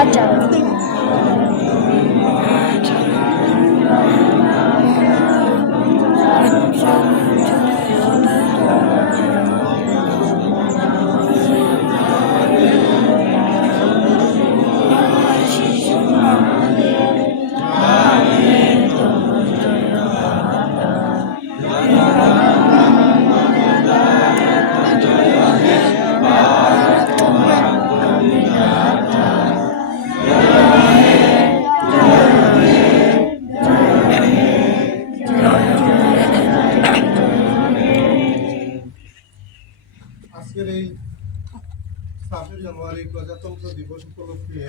আচ্ছা। আজকের এই 26 জানুয়ারি প্রজাতন্ত্র দিবস উপলক্ষে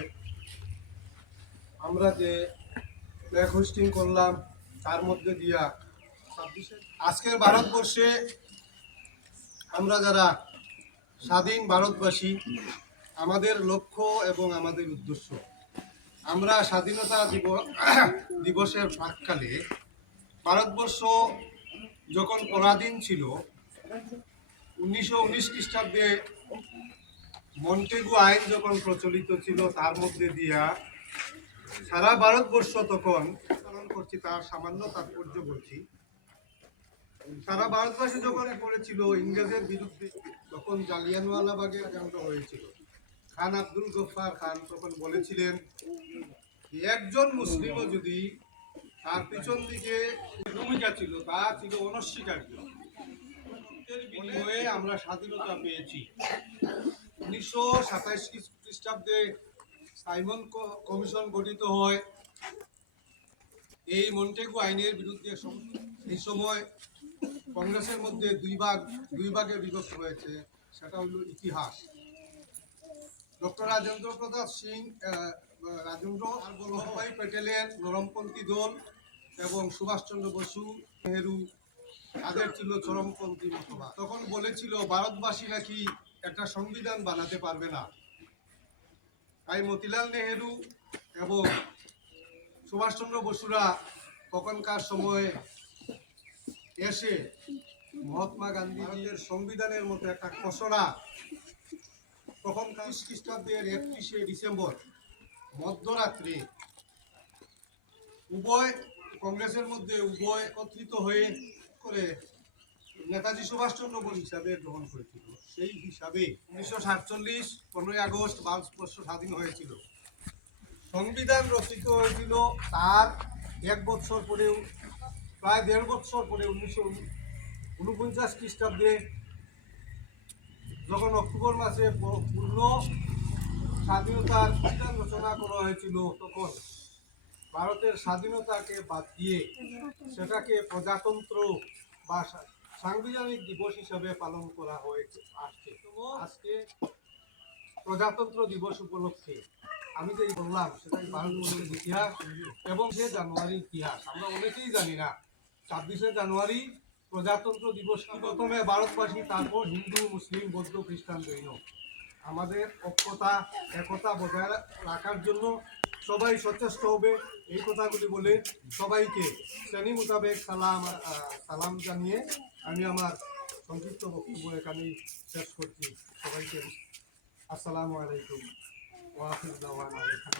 আমরা যে ফ্ল্যাগ হোস্টিং করলাম তার মধ্যে দিয়া আজকের ভারতবর্ষে আমরা যারা স্বাধীন ভারতবাসী, আমাদের লক্ষ্য এবং আমাদের উদ্দেশ্য, আমরা স্বাধীনতা দিবসের প্রাক্কালে ভারতবর্ষ যখন পরাধীন ছিল 1919 খ্রিস্টাব্দে মন্টেগু আইন যখন প্রচলিত ছিল তার মধ্যে দিয়া সারা ভারতবর্ষ তখন পালন করছি, তার সামান্য তাৎপর্য বলছি। সারা ভারতবাসী যখন করেছিল ইংরেজের বিরুদ্ধে, তখন জালিয়ানওয়ালাবাগের কাণ্ড হয়েছিল। খান আব্দুল গফফার খান তখন বলেছিলেন একজন মুসলিমও যদি তার পিছন দিকে ভূমিকা ছিল তা ছিল অনস্বীকার্য। বিনিময়ে আমরা স্বাধীনতা পেয়েছি। 1927 খ্রিস্টাব্দে সাইমন কমিশন গঠিত হয় এই মন্টেগু আইনের বিরুদ্ধে। এই সময় কংগ্রেসের মধ্যে দুই ভাগে বিভক্ত হয়েছে, সেটা হলো ইতিহাস। ডক্টর রাজেন্দ্র প্রসাদ সিং, রাজেন্দ্র বল্লভভাই প্যাটেলের নরমপন্থী দল এবং সুভাষচন্দ্র বসু, নেহেরু, তাদের ছিল চরমপন্থী মতবাদ। তখন বলেছিল ভারতবাসী নাকি একটা সংবিধান বানাতে পারবে না, তাই মতিলাল নেহেরু এবং সুভাষচন্দ্র বসুরা তখনকার সময়ে এসে মহাত্মা গান্ধীর সংবিধানের মতো একটা খসড়া তখনকার খ্রিস্টাব্দের 31শে ডিসেম্বর মধ্যরাত্রে উভয় কংগ্রেসের মধ্যে উভয় একত্রিত হয়ে করে নেতাজি সুভাষচন্দ্র বসু হিসাবে গ্রহণ করেছিল। সেই হিসাবে 1947 15ই আগস্ট ভারতবর্ষ স্বাধীন হয়েছিল। সংবিধান রচিত হয়েছিল তার 1 বছর পরেও, প্রায় 1.5 বছর পরে 1949 খ্রিস্টাব্দে যখন অক্টোবর মাসে পূর্ণ স্বাধীনতার সংবিধান রচনা করা হয়েছিল, তখন ভারতের স্বাধীনতাকে বাদ দিয়ে সেটাকে প্রজাতন্ত্র বা সাংবিধানিক দিবস হিসাবে পালন করা হয়েছে আসছে। আজকে প্রজাতন্ত্র দিবস উপলক্ষে আমি যেই বললাম সেটাই ভারতবর্ষের ইতিহাস এবং 26 জানুয়ারির ইতিহাস আমরা অনেকেই জানি না। 26শে জানুয়ারি প্রজাতন্ত্র দিবস প্রথমে ভারতবাসী, তারপর হিন্দু, মুসলিম, বৌদ্ধ, খ্রিস্টান, জৈন। আমাদের একতা বজায় রাখার জন্য সবাই সচেষ্ট হবে। এই কথাগুলি বলে সবাইকে শ্রেণী মোতাবেক সালাম জানিয়ে আমি আমার সংক্ষিপ্ত বক্তব্য এখানেই শেষ করছি। সবাইকে আসসালামু আলাইকুম ওয়া রাহমাতুল্লাহি ওয়া বারাকাতুহু।